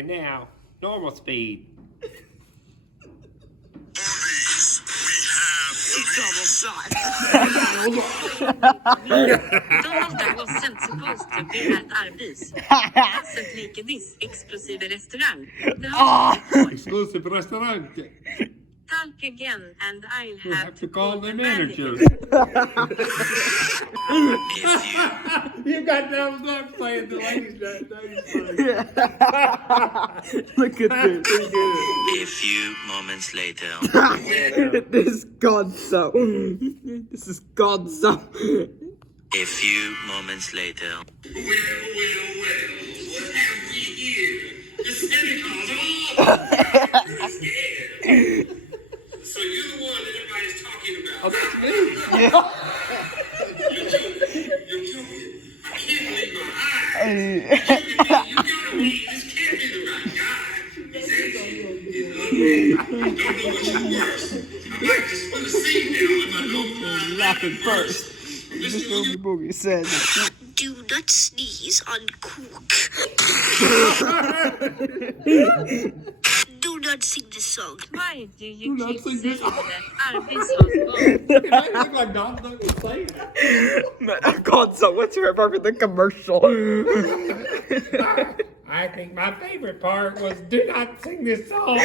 And now, normal speed. Double shot. Donald wasn't supposed to be at Arby's. Doesn't make this exclusive restaurant. Exclusive restaurant. Talk again and I'll We'll have to call the manager. You got thumbs up playing the ladies night. Look at this. Pretty good. A few moments later. This is Gonzo. This is Gonzo. A few moments later. Well. What have we here? The Santa Claus. So you're the one that everybody's talking about. Oh, that's me. You're joking. I can't believe my eyes. You gotta believe this can't be the right guy. He's actually I don't know which is worse. I might just want to see now if I don't mind. Laughing first. Mr. Boogie said, Do not sneeze on cook. Do not sing this song. Why do you Do not keep sing saying this. that Arby's on board? It might look like Don Duck was playing it. Gonzo, what's your favorite commercial? I think my favorite part was do not sing this song.